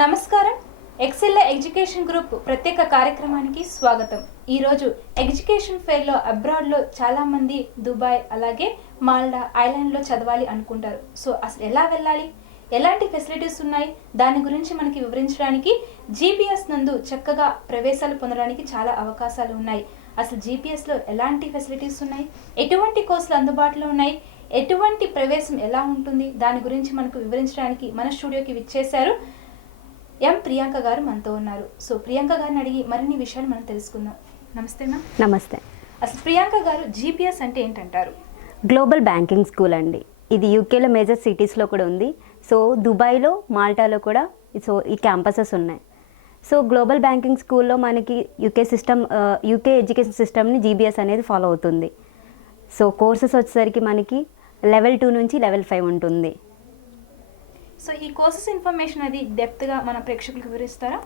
నమస్కారం. XL education group ప్రత్యేక కార్యక్రమానికి స్వాగతం. ఈరోజు ఎడ్యుకేషన్ ఫెయిర్లో అబ్రాడ్లో చాలామంది దుబాయ్ అలాగే మాల్డా ఐలాండ్లో చదవాలి అనుకుంటారు. సో అసలు ఎలా వెళ్ళాలి, ఎలాంటి ఫెసిలిటీస్ ఉన్నాయి, దాని గురించి మనకి వివరించడానికి జీపీఎస్ నందు చక్కగా ప్రవేశాలు పొందడానికి చాలా అవకాశాలు ఉన్నాయి. అసలు జీపీఎస్లో ఎలాంటి ఫెసిలిటీస్ ఉన్నాయి, ఎటువంటి కోర్సులు అందుబాటులో ఉన్నాయి, ఎటువంటి ప్రవేశం ఎలా ఉంటుంది, దాని గురించి మనకు వివరించడానికి మన స్టూడియోకి విచ్చేశారు ఎం ప్రియాంక గారు మనతో ఉన్నారు. సో ప్రియాంక గారిని అడిగి మరిన్ని విషయాలు మనం తెలుసుకుందాం. నమస్తే మ్యామ్. నమస్తే. అసలు ప్రియాంక గారు జీపీఎస్ అంటే ఏంటంటారు? గ్లోబల్ బ్యాంకింగ్ స్కూల్ అండి. ఇది యూకేలో మేజర్ సిటీస్లో కూడా ఉంది. సో దుబాయ్లో, మాల్టాలో కూడా ఈ క్యాంపసెస్ ఉన్నాయి. సో గ్లోబల్ బ్యాంకింగ్ స్కూల్లో మనకి యూకే ఎడ్యుకేషన్ సిస్టమ్ని జీబీఎస్ అనేది ఫాలో అవుతుంది. సో కోర్సెస్ వచ్చేసరికి మనకి లెవెల్ 2 నుంచి లెవెల్ 5 ఉంటుంది. సో ఈ కోర్సెస్ ఇన్ఫర్మేషన్ అది డెప్త్గా మన ప్రేక్షకులకు వివరిస్తారా?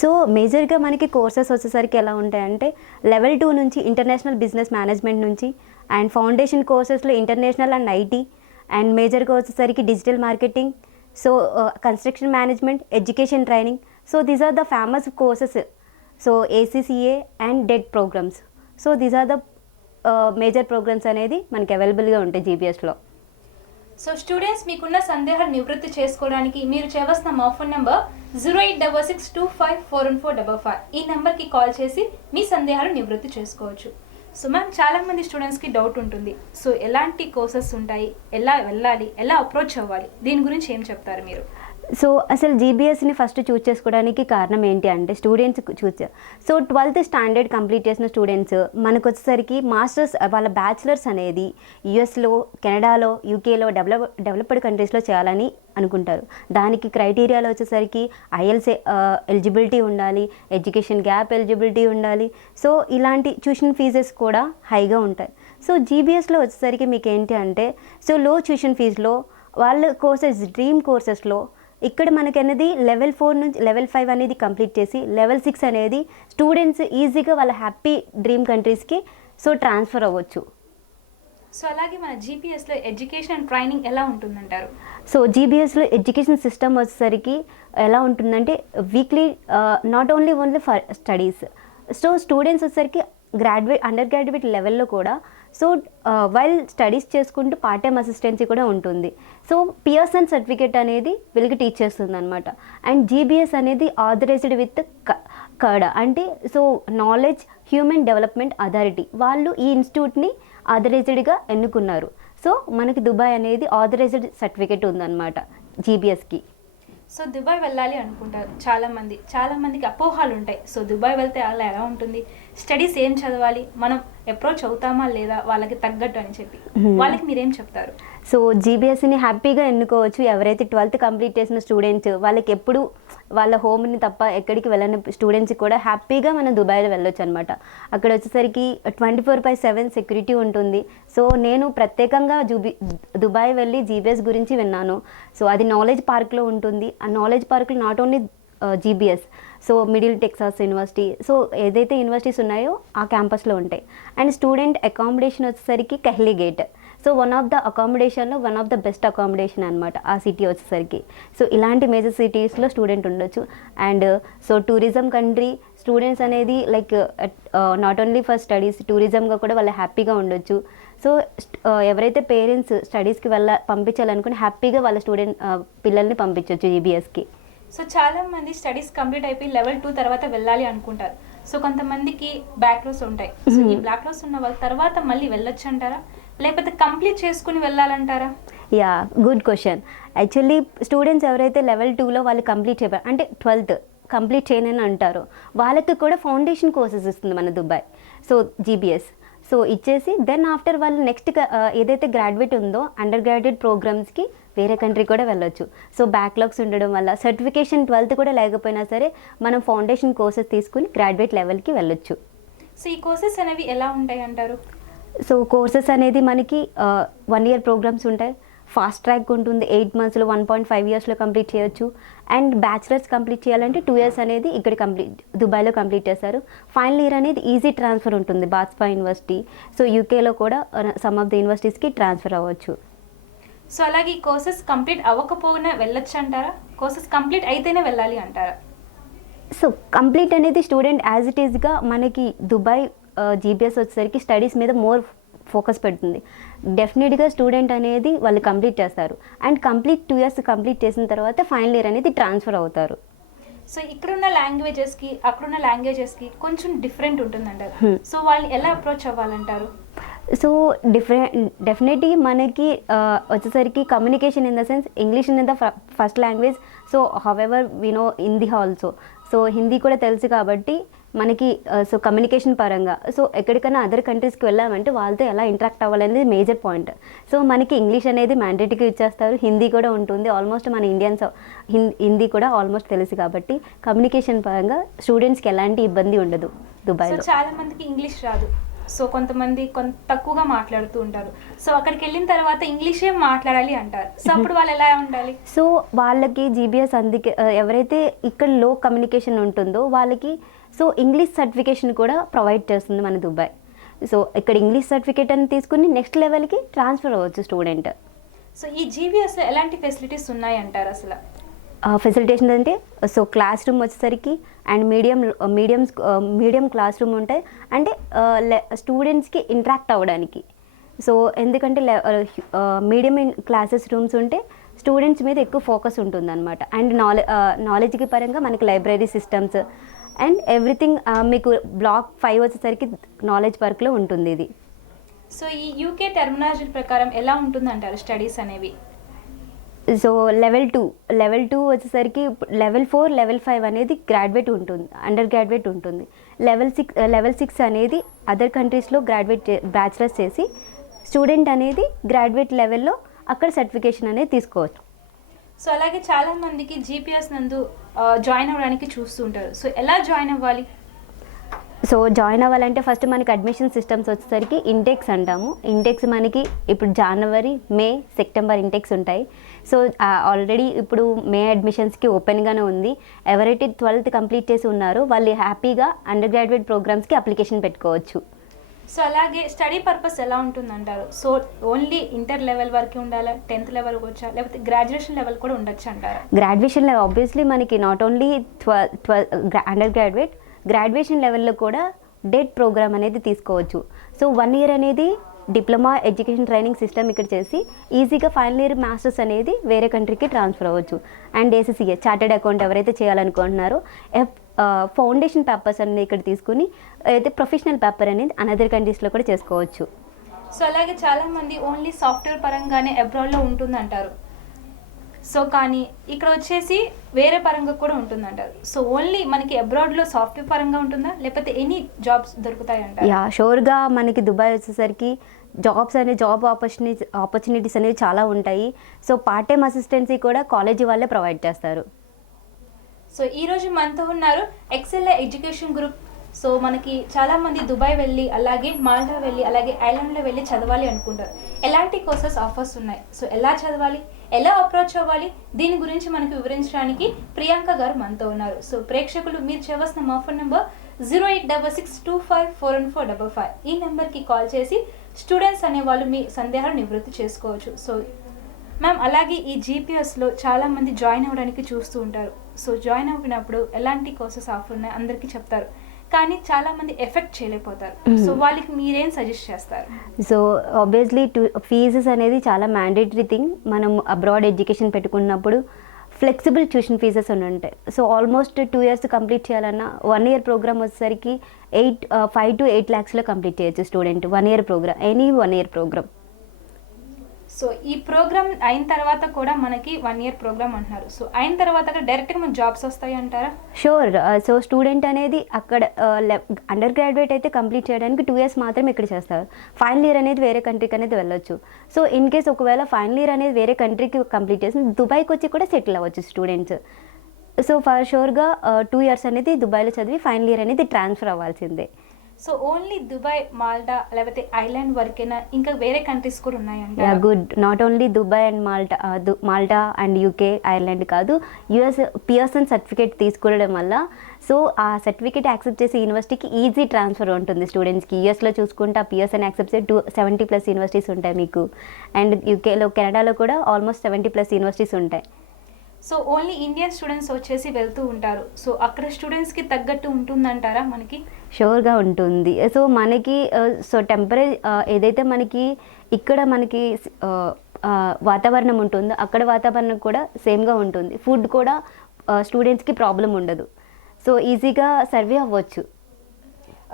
సో మేజర్గా మనకి కోర్సెస్ వచ్చేసరికి ఎలా ఉంటాయంటే లెవెల్ 2 నుంచి ఇంటర్నేషనల్ బిజినెస్ మేనేజ్మెంట్ నుంచి, అండ్ ఫౌండేషన్ కోర్సెస్లో ఇంటర్నేషనల్ అండ్ ఐటీ, అండ్ మేజర్గా వచ్చేసరికి digital marketing, so construction management, education training. So these are the famous courses. So ACCA and debt programmes. So these are the major programmes అనేది మనకి అవైలబుల్గా ఉంటాయి జీబీఎస్లో. So students మీకున్న సందేహాలు నివృత్తి చేసుకోవడానికి మీరు చేయవలసిన మా ఫోన్ నెంబర్ 08662541455. ఈ నెంబర్కి కాల్ చేసి మీ సందేహాలు నివృత్తి చేసుకోవచ్చు. సో మ్యామ్, చాలామంది స్టూడెంట్స్కి డౌట్ ఉంటుంది. సో ఎలాంటి కోర్సెస్ ఉంటాయి, ఎలా వెళ్ళాలి, ఎలా అప్రోచ్ అవ్వాలి, దీని గురించి ఏం చెప్తారు మీరు? సో అసలు జీబీఎస్ని ఫస్ట్ చూస్ చేసుకోవడానికి కారణం ఏంటి అంటే students so 12th standard complete చేసిన స్టూడెంట్స్ మనకు వచ్చేసరికి మాస్టర్స్ వాళ్ళ బ్యాచిలర్స్ అనేది యుఎస్లో, కెనడాలో, యూకేలో డెవలప్డ్ కంట్రీస్లో చేయాలని అనుకుంటారు. దానికి క్రైటీరియాలో వచ్చేసరికి ఐఎల్స్ ఎలిజిబిలిటీ ఉండాలి, ఎడ్యుకేషన్ గ్యాప్ ఎలిజిబిలిటీ ఉండాలి. సో ఇలాంటి ట్యూషన్ ఫీజెస్ కూడా హైగా ఉంటాయి. సో జీబీఎస్లో వచ్చేసరికి మీకు ఏంటి అంటే సో లో ట్యూషన్ ఫీజులో వాళ్ళ కోర్సెస్, డ్రీమ్ కోర్సెస్లో ఇక్కడ మనకి అనేది లెవెల్ 4 నుంచి లెవెల్ 5 అనేది కంప్లీట్ చేసి లెవెల్ 6 అనేది స్టూడెంట్స్ ఈజీగా వాళ్ళ హ్యాపీ డ్రీమ్ కంట్రీస్కి సో ట్రాన్స్ఫర్ అవ్వచ్చు. సో అలాగే మన జీపీఎస్లో ఎడ్యుకేషన్ అండ్ ట్రైనింగ్ ఎలా ఉంటుందంటారు? సో జీబీఎస్లో ఎడ్యుకేషన్ సిస్టమ్ వచ్చేసరికి ఎలా ఉంటుందంటే weekly not only for studies. So students వచ్చేసరికి అండర్ గ్రాడ్యుయేట్ లెవెల్లో కూడా సో వైల్ స్టడీస్ చేసుకుంటూ పార్ట్ టైమ్ అసిస్టెన్సీ కూడా ఉంటుంది. సో పియర్సన్ సర్టిఫికేట్ అనేది వీళ్ళకి టీచ్ చేస్తుంది అనమాట. అండ్ జీబీఎస్ అనేది ఆథరైజ్డ్ విత్ కడా అంటే so knowledge human development authority, వాళ్ళు ఈ ఇన్స్టిట్యూట్ని ఆథరైజ్డ్గా ఎన్నుకున్నారు. సో మనకి దుబాయ్ అనేది ఆథరైజ్డ్ సర్టిఫికేట్ ఉందన్నమాట జీబీఎస్కి. సో దుబాయ్ వెళ్ళాలి అనుకుంటారు చాలామందికి అపోహాలు ఉంటాయి. సో దుబాయ్ వెళ్తే అలా ఎలా ఉంటుంది, స్టడీస్ ఏం చదవాలి, మనం అప్రోచ్ అవుతామా లేదా వాళ్ళకి తగ్గట్టు అని చెప్పి వాళ్ళకి మీరేం చెప్తారు? సో జీబీఎస్ని హ్యాపీగా ఎన్నుకోవచ్చు. ఎవరైతే 12th కంప్లీట్ చేసిన స్టూడెంట్స్ వాళ్ళకి ఎప్పుడు వాళ్ళ హోమ్ని తప్ప ఎక్కడికి వెళ్ళని స్టూడెంట్స్ కూడా హ్యాపీగా మనం దుబాయ్లో వెళ్ళొచ్చు అనమాట. అక్కడ వచ్చేసరికి 24/7 సెక్యూరిటీ ఉంటుంది. సో నేను ప్రత్యేకంగా దుబాయ్ వెళ్ళి జీబీఎస్ గురించి విన్నాను. సో అది నాలెడ్జ్ పార్క్లో ఉంటుంది. ఆ నాలెడ్జ్ పార్క్లో not only GBS, so Middlesex university, so ఏదైతే యూనివర్సిటీస్ ఉన్నాయో ఆ క్యాంపస్లో ఉంటాయి. అండ్ స్టూడెంట్ అకామిడేషన్ వచ్చేసరికి Kelly Gate. So one of the best accommodation అనమాట ఆ సిటీ వచ్చేసరికి. సో ఇలాంటి మేజర్ సిటీస్లో స్టూడెంట్ ఉండొచ్చు. And so tourism country, students అనేది like not only for studies, టూరిజంగా కూడా వాళ్ళు హ్యాపీగా ఉండొచ్చు. సో ఎవరైతే పేరెంట్స్ స్టడీస్కి పంపించాలనుకుని హ్యాపీగా వాళ్ళ పిల్లల్ని పంపించవచ్చు జీబీఎస్కి. సో చాలామంది స్టడీస్ కంప్లీట్ అయిపోయి లెవెల్ 2 తర్వాత వెళ్ళాలి అనుకుంటారు. సో కొంతమందికి బ్యాక్లాగ్స్ ఉంటాయి. సో ఈ బ్యాక్లాగ్స్ ఉన్న వాళ్ళ తర్వాత మళ్ళీ వెళ్ళొచ్చు అంటారా, లేకపోతే కంప్లీట్ చేసుకుని వెళ్ళాలంటారా? Good question. యాక్చువల్లీ స్టూడెంట్స్ ఎవరైతే లెవెల్ 2లో వాళ్ళు కంప్లీట్ చేయాలి అంటే 12th కంప్లీట్ చేయనని అంటారో వాళ్ళకి కూడా ఫౌండేషన్ కోర్సెస్ ఇస్తుంది మన దుబాయ్. సో జీబీఎస్ సో ఇచ్చేసి దెన్ ఆఫ్టర్ వాళ్ళు నెక్స్ట్ ఏదైతే గ్రాడ్యుయేట్ ఉందో అండర్ గ్రాడ్యుయేట్ ప్రోగ్రామ్స్కి వేరే కంట్రీ కూడా వెళ్ళొచ్చు. సో బ్యాక్లాగ్స్ ఉండడం వల్ల సర్టిఫికేషన్ 12th కూడా లేకపోయినా సరే మనం ఫౌండేషన్ కోర్సెస్ తీసుకుని గ్రాడ్యుయేట్ లెవెల్కి వెళ్ళొచ్చు. సో ఈ కోర్సెస్ అనేవి ఎలా ఉంటాయి అంటారు? సో కోర్సెస్ అనేది మనకి 1 year ప్రోగ్రామ్స్ ఉంటాయి. ఫాస్ట్ ట్రాక్ ఉంటుంది, 8 monthsలో 1.5 yearsలో కంప్లీట్ చేయొచ్చు. అండ్ బ్యాచిలర్స్ కంప్లీట్ చేయాలంటే 2 years అనేది ఇక్కడ దుబాయ్లో కంప్లీట్ చేస్తారు. ఫైనల్ ఇయర్ అనేది ఈజీ ట్రాన్స్ఫర్ ఉంటుంది బాత్స్పా యూనివర్సిటీ. సో యూకేలో కూడా సమ్ ఆఫ్ ద యూనివర్సిటీస్కి ట్రాన్స్ఫర్ అవ్వచ్చు. సో అలాగే ఈ కోర్సెస్ కంప్లీట్ అవ్వకపోయినా వెళ్ళొచ్చు అంటారా? కోర్సెస్ కంప్లీట్ అయితేనే వెళ్ళాలి అంటారా? సో కంప్లీట్ అనేది స్టూడెంట్ యాజ్ ఇట్ ఈస్గా మనకి దుబాయ్ జీపీఎస్ వచ్చేసరికి స్టడీస్ మీద మోర్ ఫోకస్ పెడుతుంది. డెఫినెట్గా స్టూడెంట్ అనేది వాళ్ళు కంప్లీట్ చేస్తారు. అండ్ 2 years కంప్లీట్ చేసిన తర్వాత ఫైనల్ ఇయర్ అనేది ట్రాన్స్ఫర్ అవుతారు. సో ఇక్కడున్న లాంగ్వేజెస్కి అక్కడున్న లాంగ్వేజెస్కి కొంచెం డిఫరెంట్ ఉంటుందంటారు. సో వాళ్ళని ఎలా అప్రోచ్ అవ్వాలంటారు? సో డెఫినెట్లీ మనకి వచ్చేసరికి communication in the sense English in the first language. So however we know Hindi also. So Hindi కూడా తెలుసు కాబట్టి మనకి సో కమ్యూనికేషన్ పరంగా సో ఎక్కడికైనా అదర్ కంట్రీస్కి వెళ్ళామంటే వాళ్ళతో ఎలా ఇంటరాక్ట్ అవ్వాలనేది మేజర్ పాయింట్. సో మనకి ఇంగ్లీష్ అనేది మ్యాండేటరీగా ఇచ్చేస్తారు, హిందీ కూడా ఉంటుంది. ఆల్మోస్ట్ మన ఇండియన్స్ హిందీ కూడా ఆల్మోస్ట్ తెలుసు కాబట్టి కమ్యూనికేషన్ పరంగా స్టూడెంట్స్కి ఎలాంటి ఇబ్బంది ఉండదు దుబాయ్లో. సో చాలా మందికి ఇంగ్లీష్ రాదు. సో కొంతమంది తక్కువగా మాట్లాడుతూ ఉంటారు. సో అక్కడికి వెళ్ళిన తర్వాత ఇంగ్లీషే మాట్లాడాలి అంటారు. సో అప్పుడు వాళ్ళు ఎలా ఉండాలి? సో వాళ్ళకి జీబీఎస్ అందుకే ఎవరైతే ఇక్కడ లో కమ్యూనికేషన్ ఉంటుందో వాళ్ళకి సో ఇంగ్లీష్ సర్టిఫికేషన్ కూడా ప్రొవైడ్ చేస్తుంది మన దుబాయ్. సో ఇక్కడ ఇంగ్లీష్ సర్టిఫికేట్ అని తీసుకుని నెక్స్ట్ లెవెల్కి ట్రాన్స్ఫర్ అవ్వచ్చు స్టూడెంట్. సో ఈ జీబీఎస్లో ఎలాంటి ఫెసిలిటీస్ ఉన్నాయి అంటారు అసలు? ఫెసిలిటేషన్ అంటే సో క్లాస్ రూమ్ వచ్చేసరికి అండ్ మీడియం క్లాస్ రూమ్ ఉంటాయి. అంటే స్టూడెంట్స్కి ఇంటరాక్ట్ అవ్వడానికి. సో ఎందుకంటే మీడియం క్లాసెస్ రూమ్స్ ఉంటే స్టూడెంట్స్ మీద ఎక్కువ ఫోకస్ ఉంటుంది అనమాట. అండ్ నాలెడ్జ్కి పరంగా మనకి లైబ్రరీ సిస్టమ్స్ అండ్ ఎవ్రీథింగ్ మీకు బ్లాక్ 5 వచ్చేసరికి నాలెడ్జ్ వర్క్లో ఉంటుంది ఇది. సో ఈ యూకే టెర్మినాలజీ ప్రకారం ఎలా ఉంటుంది అంటారు స్టడీస్ అనేవి? సో లెవెల్ 2 వచ్చేసరికి లెవెల్ 4 లెవెల్ 5 అనేది గ్రాడ్యుయేట్ ఉంటుంది, అండర్ గ్రాడ్యుయేట్ ఉంటుంది. లెవెల్ 6 అనేది అదర్ కంట్రీస్లో బ్యాచిలర్స్ చేసి స్టూడెంట్ అనేది గ్రాడ్యుయేట్ లెవెల్లో అక్కడ సర్టిఫికేషన్ అనేది తీసుకోవచ్చు. సో అలాగే చాలా మందికి జీపీఎస్ నందు జాయిన్ అవ్వడానికి చూస్తూ ఉంటారు. సో ఎలా జాయిన్ అవ్వాలి? సో జాయిన్ అవ్వాలంటే ఫస్ట్ మనకి అడ్మిషన్ సిస్టమ్స్ వచ్చేసరికి ఇంటెక్స్ అంటాము. ఇంటెక్స్ మనకి ఇప్పుడు జనవరి, మే, సెప్టెంబర్ ఇంటెక్స్ ఉంటాయి. సో ఆల్రెడీ ఇప్పుడు మే అడ్మిషన్స్కి ఓపెన్గానే ఉంది. ఎవరైతే 12th కంప్లీట్ చేసి ఉన్నారో వాళ్ళు హ్యాపీగా అండర్ గ్రాడ్యుయేట్ ప్రోగ్రామ్స్కి అప్లికేషన్ పెట్టుకోవచ్చు. సో అలాగే స్టడీ పర్పస్ ఎలా ఉంటుందంటారు? సో ఓన్లీ ఇంటర్ లెవెల్ వరకు ఉండాలా, 10th లెవెల్కి వచ్చా, లేకపోతే గ్రాడ్యుయేషన్ లెవెల్ కూడా ఉండొచ్చు అంటారా? గ్రాడ్యుయేషన్ లెవెల్ ఆబ్వియస్లీ మనకి నాట్ ఓన్లీ 12 అండర్ గ్రాడ్యుయేషన్ లెవెల్లో కూడా డెట్ ప్రోగ్రామ్ అనేది తీసుకోవచ్చు. సో 1 year అనేది డిప్లొమా ఎడ్యుకేషన్ ట్రైనింగ్ సిస్టమ్ ఇక్కడ చేసి ఈజీగా ఫైనల్ ఇయర్ మాస్టర్స్ అనేది వేరే కంట్రీకి ట్రాన్స్ఫర్ అవ్వచ్చు. అండ్ ఏసీసీఏ చార్టెడ్ అకౌంట్ ఎవరైతే చేయాలనుకుంటున్నారో ఫౌండేషన్ పేపర్స్ అనేది ఇక్కడ తీసుకుని అయితే ప్రొఫెషనల్ పేపర్ అనేది అనదర్ కంట్రీస్లో కూడా చేసుకోవచ్చు. సో అలాగే చాలామంది ఓన్లీ సాఫ్ట్వేర్ పరంగానే అబ్రాడ్లో ఉంటుందంటారు. సో కానీ ఇక్కడ వచ్చేసి వేరే పరంగా కూడా ఉంటుందంటారు. సో ఓన్లీ మనకి అబ్రాడ్లో సాఫ్ట్వేర్ పరంగా ఉంటుందా, లేకపోతే ఎనీ జాబ్స్ దొరుకుతాయి అంటారు? యా షూర్గా మనకి దుబాయ్ వచ్చేసరికి జాబ్ ఆపర్చునిటీస్ అనేవి చాలా ఉంటాయి. సో పార్ట్ టైం అసిస్టెన్సీ కూడా కాలేజీ వాళ్ళే ప్రొవైడ్ చేస్తారు. సో ఈరోజు మనతో ఉన్నారు ఎక్సెల్ ఎడ్యుకేషన్ గ్రూప్. సో మనకి చాలామంది దుబాయ్ వెళ్ళి అలాగే మాల్టా వెళ్ళి అలాగే ఐలాండ్లో వెళ్ళి చదవాలి అనుకుంటారు. ఎలాంటి కోర్సెస్ ఆఫర్స్ ఉన్నాయి, సో ఎలా చదవాలి, ఎలా అప్రోచ్ అవ్వాలి, దీని గురించి మనకు వివరించడానికి ప్రియాంక గారు మనతో ఉన్నారు. సో ప్రేక్షకులు మీరు చేయవలసిన మా ఫోన్ నెంబర్ 0866254145. ఈ నెంబర్కి కాల్ చేసి స్టూడెంట్స్ అనేవాళ్ళు మీ సందేహాలు నివృత్తి చేసుకోవచ్చు. సో మ్యామ్ అలాగే ఈ జీపీఎస్లో చాలామంది జాయిన్ అవ్వడానికి చూస్తూ ఉంటారు. సో జాయిన్ అవ్వినప్పుడు ఎలాంటి కోర్సెస్ ఆఫర్ ఉన్నాయి అందరికీ చెప్తారు, కానీ చాలామంది ఎఫెక్ట్ చేయలేకపోతారు. సో వాళ్ళకి మీరేం సజెస్ట్ చేస్తారు? సో ఆబ్వియస్లీ ఫీజెస్ అనేది చాలా మ్యాండేటరీ థింగ్. మనం అబ్రాడ్ ఎడ్యుకేషన్ పెట్టుకున్నప్పుడు ఫ్లెక్సిబుల్ ట్యూషన్ ఫీజెస్ అని ఉంటాయి. సో ఆల్మోస్ట్ 2 years కంప్లీట్ చేయాలన్నా 1 year ప్రోగ్రామ్ వచ్చేసరికి 5 to 8 lakhsలో కంప్లీట్ చేయొచ్చు student. 1 year program, any 1 year program. So ఈ ప్రోగ్రామ్ అయిన తర్వాత కూడా మనకి 1 year ప్రోగ్రామ్ అంటున్నారు. సో అయిన తర్వాత డైరెక్ట్గా మనకి జాబ్స్ వస్తాయి అంటారా? షూర్. సో స్టూడెంట్ అనేది అక్కడ అండర్ గ్రాడ్యుయేట్ అయితే కంప్లీట్ చేయడానికి 2 years మాత్రమే ఇక్కడ చేస్తారు. ఫైనల్ ఇయర్ అనేది వేరే కంట్రీకి అనేది వెళ్ళొచ్చు. సో ఇన్ కేస్ ఒకవేళ ఫైనల్ ఇయర్ అనేది వేరే కంట్రీకి కంప్లీట్ చేసి దుబాయ్కి వచ్చి కూడా సెటిల్ అవ్వచ్చు స్టూడెంట్స్. సో ఫర్ షూర్గా 2 years అనేది దుబాయ్లో చదివి ఫైనల్ ఇయర్ అనేది ట్రాన్స్ఫర్ అవ్వాల్సిందే. సో ఓన్లీ దుబాయ్, మాల్టా లేకపోతే ఐలాండ్ వరకేనా, ఇంకా వేరే కంట్రీస్ కూడా ఉన్నాయంట? Yeah good. Not only Dubai and Malta and UK, Ireland కాదు, యుఎస్ పియర్సన్ సర్టిఫికేట్ తీసుకోవడం వల్ల సో ఆ సర్టిఫికేట్ యాక్సెప్ట్ చేసే యూనివర్సిటీకి ఈజీ ట్రాన్స్ఫర్ ఉంటుంది స్టూడెంట్స్కి. యూఎస్లో చూసుకుంటే ఆ పియర్సన్ యాక్సెప్ట్ చేసే 70+ యూనివర్సిటీస్ ఉంటాయి మీకు. అండ్ యూకేలో, కెనడాలో కూడా ఆల్మోస్ట్ 70+ యూనివర్సిటీస్ ఉంటాయి. సో ఓన్లీ ఇండియన్ స్టూడెంట్స్ వచ్చేసి వెళ్తూ ఉంటారు. సో అక్కడ స్టూడెంట్స్కి తగ్గట్టు ఉంటుందంటారా మనకి? షూర్గా ఉంటుంది. సో మనకి సో ఏదైతే మనకి ఇక్కడ మనకి వాతావరణం ఉంటుందో అక్కడ వాతావరణం కూడా సేమ్గా ఉంటుంది. ఫుడ్ కూడా స్టూడెంట్స్కి ప్రాబ్లం ఉండదు. సో ఈజీగా సర్వే అవ్వచ్చు.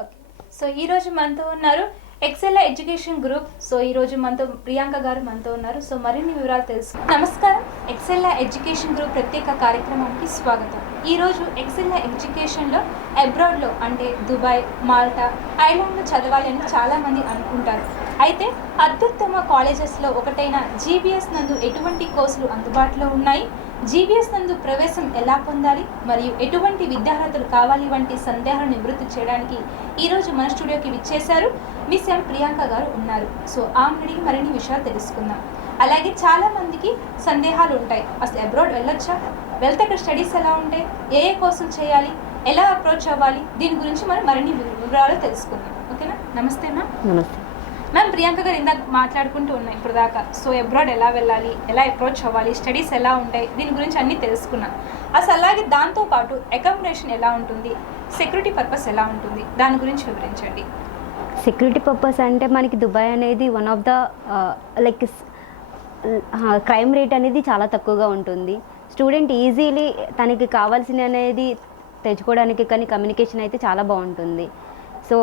ఓకే. సో ఈరోజు మనతో ఉన్నారు ఎక్సెల్ ఎడ్యుకేషన్ గ్రూప్. సో ఈరోజు మనతో ప్రియాంక గారు మనతో ఉన్నారు. సో మరిన్ని వివరాలు తెలుసు. నమస్కారం, ఎక్సెల్ ఎడ్యుకేషన్ గ్రూప్ ప్రత్యేక కార్యక్రమానికి స్వాగతం. ఈరోజు ఎక్సెల్ ఎడ్యుకేషన్లో అబ్రాడ్లో అంటే దుబాయ్, మాల్టా, ఐలాండ్లో చదవాలి అని చాలామంది అనుకుంటారు. అయితే అత్యుత్తమ కాలేజెస్లో ఒకటైన జీబీఎస్ నందు ఎటువంటి కోర్సులు అందుబాటులో ఉన్నాయి, జీబీఎస్ నందు ప్రవేశం ఎలా పొందాలి, మరియు ఎటువంటి విద్యార్హతలు కావాలి వంటి సందేహాలను నివృత్తి చేయడానికి ఈరోజు మన స్టూడియోకి విచ్చేశారు మిస్ ఎం ప్రియాంక గారు ఉన్నారు. సో ఆమె మరిన్ని విషయాలు తెలుసుకుందాం. అలాగే చాలామందికి సందేహాలు ఉంటాయి. అసలు అబ్రాడ్ వెళ్ళొచ్చా, వెళ్తే అక్కడ స్టడీస్ ఎలా ఉంటాయి, ఏ కోర్సులు చేయాలి, ఎలా అప్రోచ్ అవ్వాలి, దీని గురించి మనం మరిన్ని వివరాలు తెలుసుకుందాం. ఓకేనా? నమస్తే మ్యామ్. నమస్తే మ్యామ్. ప్రియాంక గారు ఇందాక మాట్లాడుకుంటూ ఉన్నాయి ఇప్పుడు దాకా. సో అబ్రాడ్ ఎలా వెళ్ళాలి, ఎలా అప్రోచ్ అవ్వాలి, స్టడీస్ ఎలా ఉంటాయి, దీని గురించి అన్నీ తెలుసుకున్నాం. అసలు అలాగే దాంతోపాటు అకామిడేషన్ ఎలా ఉంటుంది, సెక్యూరిటీ పర్పస్ ఎలా ఉంటుంది, దాని గురించి వివరించండి. సెక్యూరిటీ పర్పస్ అంటే మనకి దుబాయ్ అనేది one of the like crime rate అనేది చాలా తక్కువగా ఉంటుంది. స్టూడెంట్ ఈజీలీ తనకి కావాల్సిన అనేది తెచ్చుకోవడానికి, కానీ కమ్యూనికేషన్ అయితే చాలా బాగుంటుంది. సో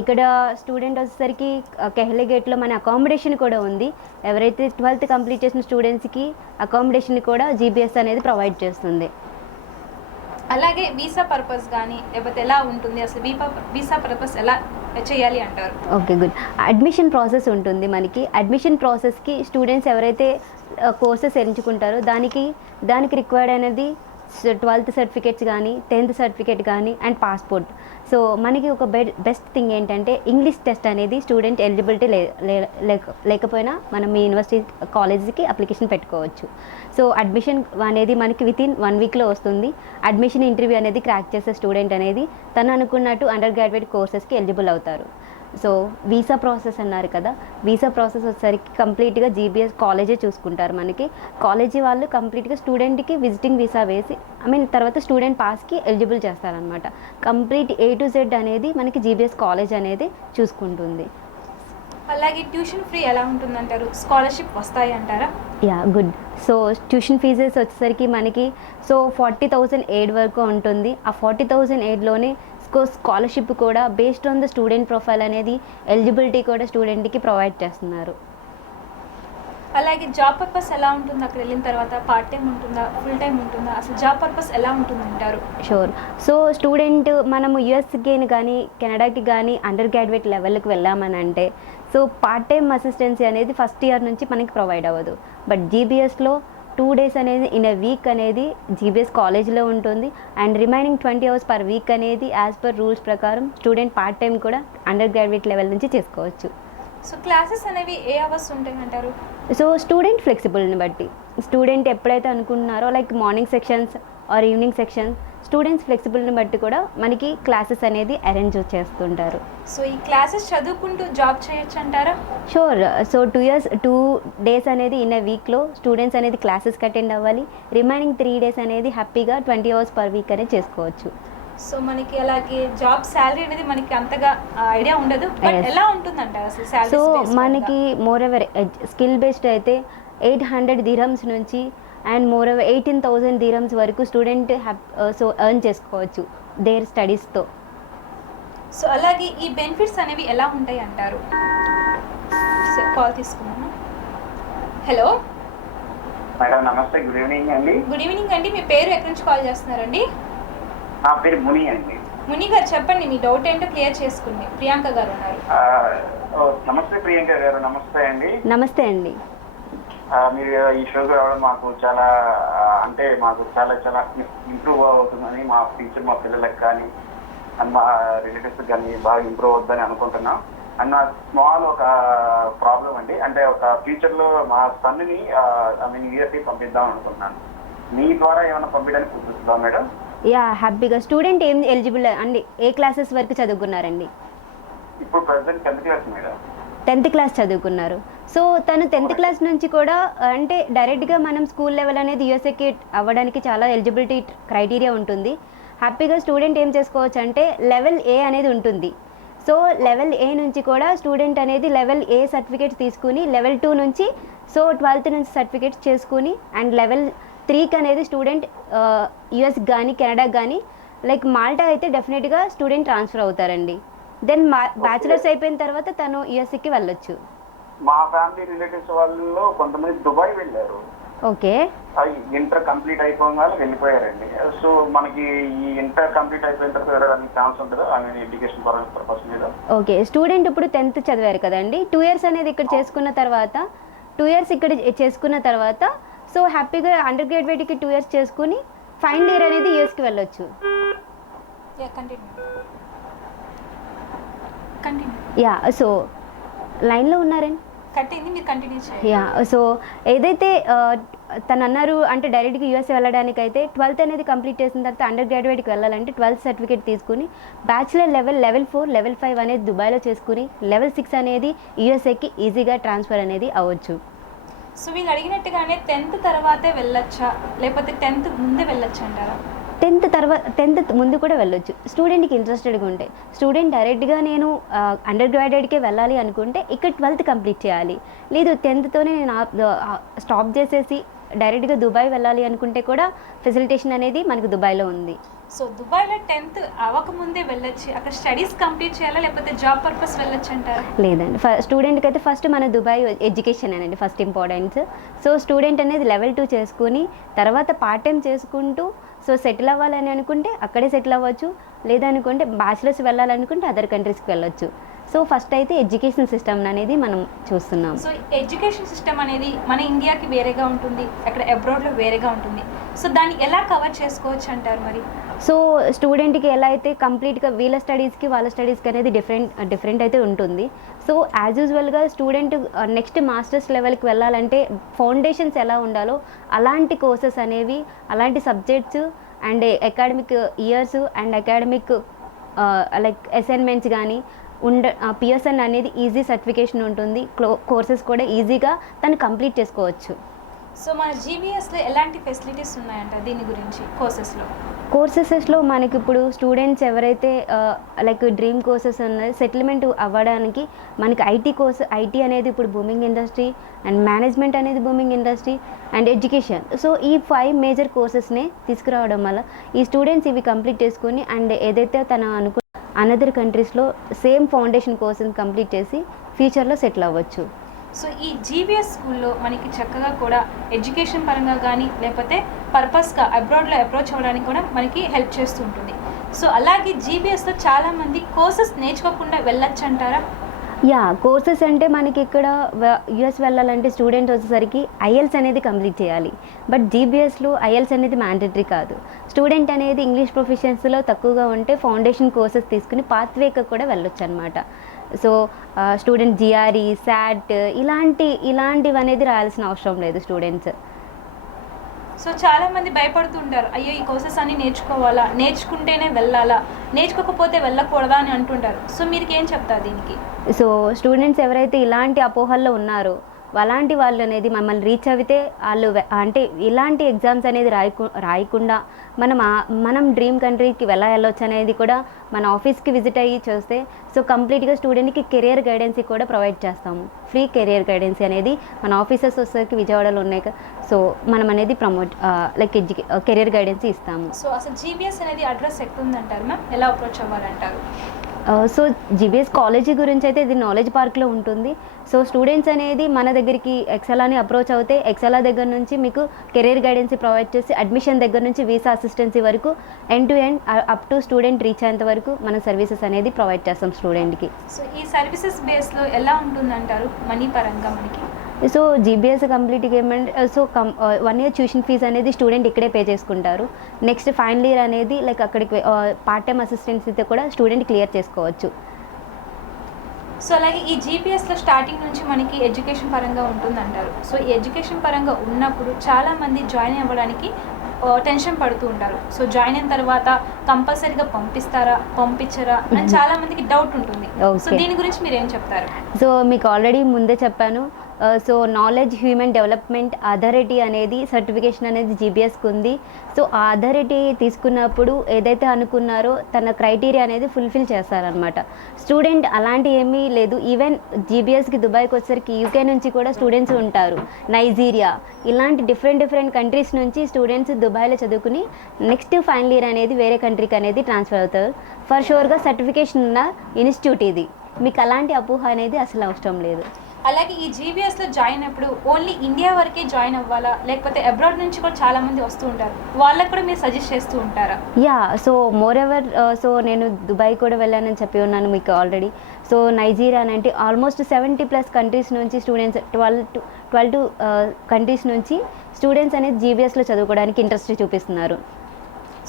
ఇక్కడ స్టూడెంట్ వచ్చేసరికి కెహ్లే గేట్లో మన అకామిడేషన్ కూడా ఉంది. ఎవరైతే 12th కంప్లీట్ చేసిన స్టూడెంట్స్కి అకామిడేషన్ కూడా జీబీఎస్ అనేది ప్రొవైడ్ చేస్తుంది. అలాగే వీసా పర్పస్ కానీ లేకపోతే ఎలా ఉంటుంది, అసలు వీసా పర్పస్ ఎలా చేయాలి అంటారు? Okay good. అడ్మిషన్ ప్రాసెస్ ఉంటుంది మనకి. అడ్మిషన్ ప్రాసెస్కి స్టూడెంట్స్ ఎవరైతే కోర్సెస్ ఎంచుకుంటారో దానికి రిక్వైర్డ్ అనేది 12th సర్టిఫికేట్స్ కానీ, 10th సర్టిఫికేట్ కానీ అండ్ పాస్పోర్ట్. సో మనకి ఒక బెస్ట్ థింగ్ ఏంటంటే ఇంగ్లీష్ టెస్ట్ అనేది స్టూడెంట్ ఎలిజిబిలిటీ లేకపోయినా మనం మీ యూనివర్సిటీ కాలేజీకి అప్లికేషన్ పెట్టుకోవచ్చు. సో అడ్మిషన్ అనేది మనకి వితిన్ 1 వీక్లో వస్తుంది. అడ్మిషన్ ఇంటర్వ్యూ అనేది క్రాక్ చేసే స్టూడెంట్ అనేది తను అనుకున్నట్టు అండర్ గ్రాడ్యుయేట్ కోర్సెస్కి ఎలిజిబుల్ అవుతారు. సో వీసా ప్రాసెస్ అన్నారు కదా, వీసా ప్రాసెస్ వచ్చేసరికి కంప్లీట్గా జీబీఎస్ కాలేజే చూసుకుంటారు. మనకి కాలేజీ వాళ్ళు కంప్లీట్గా స్టూడెంట్కి విజిటింగ్ వీసా వేసి తర్వాత స్టూడెంట్ పాస్కి ఎలిజిబుల్ చేస్తారనమాట. కంప్లీట్ A to Z అనేది మనకి జీబీఎస్ కాలేజ్ అనేది చూసుకుంటుంది. అలాగే ట్యూషన్ ఫ్రీ ఎలా ఉంటుందంటారు, స్కాలర్షిప్ వస్తాయి అంటారా? Yeah good. So tuition fees వచ్చేసరికి మనకి 40,000 ఎయిడ్ వరకు ఉంటుంది. ఆ 40,000 ఎయిడ్లోనే స్కాలర్షిప్ కూడా based on the student profile అనేది ఎలిజిబిలిటీ కూడా స్టూడెంట్కి ప్రొవైడ్ చేస్తున్నారు. అలాగే జాబ్ పర్పస్ ఎలా ఉంటుంది, అక్కడ వెళ్ళిన తర్వాత పార్ట్ టైం ఉంటుందా, ఫుల్ టైం ఉంటుందా, అసలు జాబ్ పర్పస్ ఎలా ఉంటుంది అంటారు? షూర్. సో స్టూడెంట్ మనము యుఎస్కి కానీ కెనడాకి కానీ అండర్ గ్రాడ్యుయేట్ లెవెల్కి వెళ్ళామని అంటే సో పార్ట్ టైం అసిస్టెన్సీ అనేది ఫస్ట్ ఇయర్ నుంచి మనకి ప్రొవైడ్ అవ్వదు. బట్ జీబీఎస్లో 2 days అనేది ఇన్ ఎ వీక్ అనేది జీబీఎస్ కాలేజ్లో ఉంటుంది. And remaining 20 hours per week అనేది యాజ్ పర్ రూల్స్ ప్రకారం స్టూడెంట్ పార్ట్ టైం కూడా అండర్ గ్రాడ్యుయేట్ లెవెల్ నుంచి చేసుకోవచ్చు. సో క్లాసెస్ అనేవి ఏ అవర్స్ ఉంటాయి అంటారు? సో స్టూడెంట్ ఫ్లెక్సిబుల్ని బట్టి స్టూడెంట్ ఎప్పుడైతే అనుకుంటున్నారో like morning sections or evening sections, students ఫ్లెక్సిబుల్ని బట్టి కూడా మనకి క్లాసెస్ అనేది అరేంజ్ చేస్తుంటారు. సో ఈ క్లాసెస్ చదువుకుంటూ జాబ్ చేయొచ్చు అంటారా? షూర్. సో 2 days అనేది ఇన్ ఎ వీక్లో స్టూడెంట్స్ అనేది క్లాసెస్కి అటెండ్ అవ్వాలి. రిమైనింగ్ 3 days అనేది హ్యాపీగా 20 hours పర్ వీక్ అనేది చేసుకోవచ్చు. సో మనకి అలాగే జాబ్ శాలరీ అనేది మనకి అంతగా ఐడియా ఉండదు, బట్ ఎలా ఉంటుందంటారు అసలు శాలరీ? సో మనకి మోర్ ఎవర్ స్కిల్ బేస్డ్ అయితే 800 dirhams నుంచి అండ్ మోర్ ఓవర్ 18,000 dirhams వరకు స్టూడెంట్ సో ఎర్న్ చేసుకోవచ్చు దేర్ స్టడీస్తో. సో అలాగే ఈ బెనిఫిట్స్ అనేవి ఎలా ఉంటాయి అంటారు? కాల్ తీసుకున్నాను. హలో మేడం, నమస్తే. గుడ్ ఈవినింగ్ అండి. గుడ్ ఈవినింగ్ అండి. మీ పేరు ఎక్కడి నుంచి కాల్ చేస్తున్నారండి? నా పేరు ముని అండి. ముని గారు చెప్పండి, మీ డౌట్ ఏంటో క్లియర్ చేసుకోండి. ప్రియాంక గారు ఉన్నారు. నమస్తే ప్రియాంక గారు. నమస్తే అండి. నమస్తే అండి. మీరు ఈ షోకి రావడం మాకు చాలా మాకు చాలా చాలా ఇంప్రూవ్ అవుతుందని మా ఫ్యూచర్, మా పిల్లలకు కానీ అండ్ మా రిలేటివ్స్ కానీ బాగా ఇంప్రూవ్ అవుద్దని అనుకుంటున్నాం. అండ్ నా స్మాల్ ఒక ప్రాబ్లం అండి, అంటే ఒక ఫ్యూచర్లో మా సన్ని యూఎస్ఏ పంపిద్దాం అనుకుంటున్నాను. మీ ద్వారా ఏమైనా పంపించడానికి కుదురుతుందా మేడం? యా, హ్యాపీగా. స్టూడెంట్ ఏం ఎలిజిబుల్ అండి? ఏ క్లాసెస్ వరకు చదువుకున్నారండి? ఇప్పుడు present 10th class madam. 10th class చదువుకున్నారు. సో తను 10th క్లాస్ నుంచి కూడా అంటే డైరెక్ట్గా మనం స్కూల్ లెవెల్ అనేది యూఎస్ఏకి అవ్వడానికి చాలా ఎలిజిబిలిటీ క్రైటీరియా ఉంటుంది. హ్యాపీగా స్టూడెంట్ ఏం చేసుకోవచ్చు అంటే లెవెల్ ఏ అనేది ఉంటుంది. సో లెవెల్ ఏ నుంచి కూడా స్టూడెంట్ అనేది లెవెల్ ఏ సర్టిఫికేట్స్ తీసుకుని లెవెల్ 2 నుంచి సో 12th నుంచి సర్టిఫికేట్స్ చేసుకుని అండ్ లెవెల్ 3కి అనేది స్టూడెంట్ యుఎస్ కానీ కెనడా కానీ లైక్ మాల్టా అయితే డెఫినెట్గా స్టూడెంట్ ట్రాన్స్ఫర్ అవుతారండి. దెన్ బ్యాచిలర్స్ అయిపోయిన తర్వాత తను యుఎస్ఏకి వెళ్ళొచ్చు. మా ఫ్యామిలీ రిలేటివ్స్ వాళ్ళు కొంతమంది దుబాయ్ వెళ్ళారు. ఓకే, ఇంటర్ కంప్లీట్ అయిపోగానే వెళ్ళిపోయారండి. సో మనకి ఈ ఇంటర్ కంప్లీట్ అయిపోయిన తర్వాత వెళ్ళడానికి ఛాన్స్ ఉంటుందా? ఐ మీన్ ఎడ్యుకేషన్ పర్పస్ మీద. ఓకే, స్టూడెంట్ ఇప్పుడు 10th చదివారు కదండి, 2 years అనేది ఇక్కడ చేసుకున్న తర్వాత 2 years ఇక్కడ చేసుకున్న తర్వాత సో హ్యాపీగా అండర్ గ్రాడ్యుయేట్కి 2 years చేసుకుని ఫైనల్ ఇయర్ అనేది యూఎస్కి వెళ్ళొచ్చు. యా, సో లైన్లో ఉన్నారండి. యా, సో ఏదైతే తను అన్నారు అంటే డైరెక్ట్గా యూఎస్ వెళ్ళడానికి అయితే 12th అనేది కంప్లీట్ చేసిన తర్వాత అండర్ గ్రాడ్యుయేట్కి వెళ్ళాలంటే 12th సర్టిఫికేట్ తీసుకుని బ్యాచిలర్ లెవెల్ 4 లెవెల్ 5 అనేది దుబాయ్లో చేసుకుని లెవెల్ 6 అనేది యూఎస్ఏకి ఈజీగా ట్రాన్స్ఫర్ అనేది అవ్వచ్చు. సో వీళ్ళు అడిగినట్టుగానే 10th తర్వాతే వెళ్ళొచ్చా లేకపోతే 10th ముందే వెళ్ళొచ్చా అంటారా? 10th ముందు కూడా వెళ్ళొచ్చు స్టూడెంట్కి ఇంట్రెస్టెడ్గా ఉంటే. స్టూడెంట్ డైరెక్ట్గా నేను అండర్ గ్రాడ్యుయేట్కే వెళ్ళాలి అనుకుంటే ఇక్కడ 12th కంప్లీట్ చేయాలి. లేదు 10thతోనే నేను స్టాప్ చేసేసి డైరెక్ట్గా దుబాయ్ వెళ్ళాలి అనుకుంటే కూడా ఫెసిలిటేషన్ అనేది మనకు దుబాయ్లో ఉంది. సో దుబాయ్లో 10th అవ్వకముందే వెళ్ళొచ్చు, అక్కడ స్టడీస్ కంప్లీట్ చేయాలా లేకపోతే జాబ్ పర్పస్ వెళ్ళొచ్చు అంటారా? లేదండి, స్టూడెంట్కి అయితే ఫస్ట్ మన దుబాయ్ ఎడ్యుకేషన్ అనేది ఫస్ట్ ఇంపార్టెన్స్. సో స్టూడెంట్ అనేది లెవెల్ 2 చేసుకుని తర్వాత పార్ట్ టైం చేసుకుంటూ సో సెటిల్ అవ్వాలని అనుకుంటే అక్కడే సెటిల్ అవ్వచ్చు, లేదనుకుంటే బ్యాచిలర్స్ వెళ్ళాలనుకుంటే అదర్ కంట్రీస్కి వెళ్ళొచ్చు. సో ఫస్ట్ అయితే ఎడ్యుకేషన్ సిస్టమ్ అనేది మనం చూస్తున్నాం. సో ఎడ్యుకేషన్ సిస్టమ్ అనేది మన ఇండియాకి వేరేగా ఉంటుంది, అక్కడ అబ్రాడ్లో వేరేగా ఉంటుంది. సో దాన్ని ఎలా కవర్ చేసుకోవచ్చు అంటారు మరి? సో స్టూడెంట్కి ఎలా అయితే కంప్లీట్గా వీళ్ళ స్టడీస్కి వాళ్ళ స్టడీస్కి అనేది డిఫరెంట్ అయితే ఉంటుంది. సో యాజ్ యూజువల్గా స్టూడెంట్ నెక్స్ట్ మాస్టర్స్ లెవెల్కి వెళ్ళాలంటే ఫౌండేషన్స్ ఎలా ఉండాలో అలాంటి కోర్సెస్ అనేవి అలాంటి subjects and academic years and academic like assignments కానీ పిఎస్ఎన్ అనేది ఈజీ సర్టిఫికేషన్ ఉంటుంది. కోర్సెస్ కూడా ఈజీగా తను కంప్లీట్ చేసుకోవచ్చు. సో మన జీబీఎస్లో ఎలాంటి ఫెసిలిటీస్ ఉన్నాయంట దీని గురించి కోర్సెస్లో మనకి ఇప్పుడు స్టూడెంట్స్ ఎవరైతే లైక్ డ్రీమ్ కోర్సెస్ ఉన్నాయి సెటిల్మెంట్ అవ్వడానికి మనకి ఐటీ అనేది ఇప్పుడు బూమింగ్ ఇండస్ట్రీ అండ్ మేనేజ్మెంట్ అనేది booming industry and education. So ఈ 5 మేజర్ కోర్సెస్ని తీసుకురావడం వల్ల ఈ స్టూడెంట్స్ ఇవి కంప్లీట్ చేసుకుని అండ్ ఏదైతే తన అనదర్ కంట్రీస్లో సేమ్ ఫౌండేషన్ కోర్సెస్ కంప్లీట్ చేసి ఫ్యూచర్లో సెటిల్ అవ్వచ్చు. సో ఈ జీబీఎస్ స్కూల్లో మనకి చక్కగా కూడా ఎడ్యుకేషన్ పరంగా కానీ లేకపోతే పర్పస్గా అబ్రాడ్లో అప్రోచ్ అవ్వడానికి కూడా మనకి హెల్ప్ చేస్తూ ఉంటుంది. సో అలాగే జీబీఎస్లో చాలామంది కోర్సెస్ నేర్చుకోకుండా వెళ్ళొచ్చు అంటారా? యా, కోర్సెస్ అంటే మనకి ఇక్కడ యుఎస్ వెళ్ళాలంటే స్టూడెంట్ వచ్చేసరికి ఐఎల్స్ అనేది కంప్లీట్ చేయాలి. బట్ జీబీఎస్లో ఐఎల్స్ అనేది మ్యాండేటరీ కాదు. స్టూడెంట్ అనేది ఇంగ్లీష్ ప్రొఫిషియన్సీలో తక్కువగా ఉంటే ఫౌండేషన్ కోర్సెస్ తీసుకుని పాత్వేకి కూడా వెళ్ళొచ్చు అనమాట. సో స్టూడెంట్ జిఆర్ఈ శాట్ ఇలాంటివి అనేది రాయాల్సిన అవసరం లేదు స్టూడెంట్స్. సో చాలామంది భయపడుతుంటారు, అయ్యో ఈ కోర్సెస్ అన్ని నేర్చుకోవాలా, నేర్చుకుంటేనే వెళ్ళాలా, నేర్చుకోకపోతే వెళ్ళకూడదా అని అంటుంటారు. సో మీరు ఏం చెప్తారు దీనికి? సో స్టూడెంట్స్ ఎవరైతే ఇలాంటి అపోహల్లో ఉన్నారో అలాంటి వాళ్ళు అనేది మమ్మల్ని రీచ్ అయితే వాళ్ళు అంటే ఇలాంటి ఎగ్జామ్స్ అనేది రాయకుండా మనం డ్రీమ్ కంట్రీకి వెళ్ళొచ్చు అనేది కూడా మన ఆఫీస్కి విజిట్ అయ్యి చూస్తే సో కంప్లీట్గా స్టూడెంట్కి కెరియర్ గైడెన్స్ కూడా ప్రొవైడ్ చేస్తాము. ఫ్రీ కెరియర్ గైడెన్స్ అనేది మన ఆఫీసర్స్ వచ్చేసరికి విజయవాడలో ఉన్నాయి. సో మనం అనేది లైక్ కెరియర్ గైడెన్స్ ఇస్తాము. సో అసలు జీబీఎస్ అనేది అడ్రస్ ఎక్కడుందంటారు మ్యామ్, ఎలా అప్రోచ్ అవ్వాలంటారు? సో జీబీఎస్ కాలేజీ గురించి అయితే ఇది నాలెడ్జ్ పార్క్లో ఉంటుంది. సో స్టూడెంట్స్ అనేది మన దగ్గరికి ఎక్సెలాని అప్రోచ్ అవుతే ఎక్సెలా దగ్గర నుంచి మీకు కెరీర్ గైడెన్స్ ప్రొవైడ్ చేసి అడ్మిషన్ దగ్గర నుంచి వీసా అసిస్టెన్సీ వరకు end to end up to student reach అయ్యేంత వరకు మన సర్వీసెస్ అనేది ప్రొవైడ్ చేస్తాం స్టూడెంట్కి. సో ఈ సర్వీసెస్ బేస్లో ఎలా ఉంటుందంటారు మనీ పరంగా మనకి? సో జీబీఎస్ కంప్లీట్గా ఏమంటే సో 1 ఇయర్ ట్యూషన్ ఫీజ్ అనేది స్టూడెంట్ ఇక్కడే పే చేసుకుంటారు. నెక్స్ట్ ఫైనల్ ఇయర్ అనేది లైక్ అక్కడికి పార్ట్ టైం అసిస్టెంట్స్ అయితే కూడా స్టూడెంట్ క్లియర్ చేసుకోవచ్చు. సో అలాగే ఈ జీపీఎస్లో స్టార్టింగ్ నుంచి మనకి ఎడ్యుకేషన్ పరంగా ఉంటుందంటారు. సో ఈ ఎడ్యుకేషన్ పరంగా ఉన్నప్పుడు చాలామంది జాయిన్ అవ్వడానికి టెన్షన్ పడుతూ ఉంటారు. సో జాయిన్ అయిన తర్వాత కంపల్సరీగా పంపించరా అని చాలా మందికి డౌట్ ఉంటుంది. సో దీని గురించి మీరు ఏం చెప్తారు? సో మీకు ఆల్రెడీ ముందే చెప్పాను. So knowledge human development authority అనేది సర్టిఫికేషన్ అనేది జీబీఎస్కి ఉంది. సో ఆ అథారిటీ తీసుకున్నప్పుడు ఏదైతే అనుకున్నారో తన క్రైటీరియా అనేది ఫుల్ఫిల్ చేస్తారనమాట. స్టూడెంట్ అలాంటి ఏమీ లేదు. ఈవెన్ జీబీఎస్కి దుబాయ్కి వచ్చేసరికి యూకే నుంచి కూడా స్టూడెంట్స్ ఉంటారు, నైజీరియా ఇలాంటి డిఫరెంట్ కంట్రీస్ నుంచి స్టూడెంట్స్ దుబాయ్లో చదువుకుని నెక్స్ట్ ఫైనల్ ఇయర్ అనేది వేరే కంట్రీకి అనేది ట్రాన్స్ఫర్ అవుతారు. ఫర్ షూర్గా సర్టిఫికేషన్ ఉన్న ఇన్స్టిట్యూట్ ఇది. మీకు అలాంటి అపోహ అనేది అసలు అవసరం లేదు. అలాగే ఈ జీబీఎస్లో జాయిన్ అప్పుడు ఓన్లీ ఇండియా వరకే జాయిన్ అవ్వాలా, లేకపోతే అబ్రాడ్ నుంచి కూడా చాలామంది వస్తూ ఉంటారు, వాళ్ళకు కూడా మీరు సజెస్ట్ చేస్తూ ఉంటారా? Yeah, so more ever so నేను దుబాయ్ కూడా వెళ్ళానని చెప్పి ఉన్నాను మీకు ఆల్రెడీ. సో నైజీరియా అంటే ఆల్మోస్ట్ 70+ కంట్రీస్ నుంచి స్టూడెంట్స్ 12 కంట్రీస్ నుంచి స్టూడెంట్స్ అనేది జీబీఎస్లో చదువుకోవడానికి ఇంట్రెస్ట్ చూపిస్తున్నారు.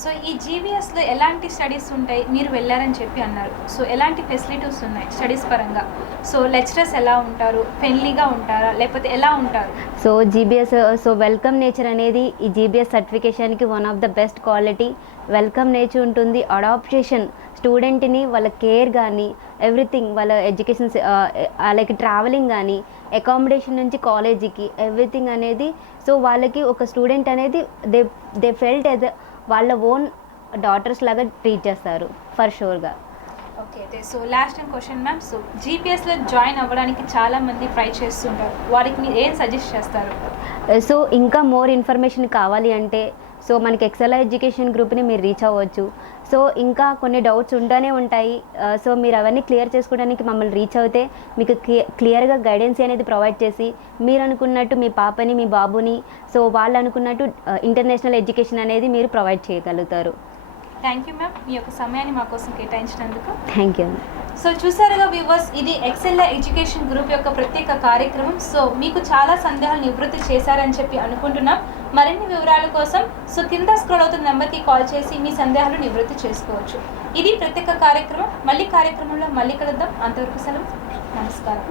సో ఈ జీబీఎస్లో ఎలాంటి స్టడీస్ ఉంటాయి? మీరు వెళ్ళారని చెప్పి అన్నారు. సో ఎలాంటి ఫెసిలిటీస్ ఉన్నాయి స్టడీస్ పరంగా? సో లెక్చరర్స్ ఎలా ఉంటారు? ఫ్రెండ్లీగా ఉంటారా లేకపోతే ఎలా ఉంటారు? So GBS so welcome nature అనేది ఈ జీబీఎస్ సర్టిఫికేషన్కి one of the best quality. Welcome nature ఉంటుంది. అడాప్టేషన్ స్టూడెంట్ని వాళ్ళ కేర్ కానీ ఎవ్రీథింగ్, వాళ్ళ ఎడ్యుకేషన్ లైక్ ట్రావెలింగ్ కానీ అకామిడేషన్ నుంచి కాలేజీకి ఎవ్రీథింగ్ అనేది సో వాళ్ళకి ఒక స్టూడెంట్ అనేది దే ఫెల్ట్ ఎస్ వాళ్ళ ఓన్ డాటర్స్ లాగా ట్రీట్ చేస్తారు ఫర్ షూర్గా. ఓకే అయితే so last question ma'am. So జీపీఎస్లో జాయిన్ అవ్వడానికి చాలామంది ట్రై చేస్తుంటారు, వారికి మీరు ఏం సజెస్ట్ చేస్తారు? సో ఇంకా మోర్ ఇన్ఫర్మేషన్ కావాలి అంటే సో మనకి ఎక్సెల్ ఎడ్యుకేషన్ గ్రూప్ని మీరు రీచ్ అవ్వచ్చు. సో ఇంకా కొన్ని డౌట్స్ ఉంటూనే ఉంటాయి. సో మీరు అవన్నీ క్లియర్ చేసుకోవడానికి మమ్మల్ని రీచ్ అవుతే మీకు క్లియర్గా గైడెన్స్ అనేది ప్రొవైడ్ చేసి మీరు అనుకున్నట్టు మీ పాపని మీ బాబుని సో వాళ్ళు అనుకున్నట్టు ఇంటర్నేషనల్ ఎడ్యుకేషన్ అనేది మీరు ప్రొవైడ్ చేయగలుగుతారు. థ్యాంక్ యూ మ్యామ్, మీ యొక్క సమయాన్ని మా కోసం కేటాయించినందుకు. Thank you. సో చూసారుగా వ్యూవర్స్, ఇది ఎక్సెల్ ఎడ్యుకేషన్ గ్రూప్ యొక్క ప్రత్యేక కార్యక్రమం. సో మీకు చాలా సందేహాలు నివృత్తి చేశారని చెప్పి అనుకుంటున్నాం. మరిన్ని వివరాల కోసం సో కింద స్క్రోల్ అవుతున్న నెంబర్కి కాల్ చేసి మీ సందేహాలు నివృత్తి చేసుకోవచ్చు. ఇది ప్రత్యేక కార్యక్రమం. మళ్ళీ కార్యక్రమంలో మళ్ళీ కలుద్దాం. అంతవరకు సెలవు. నమస్కారం.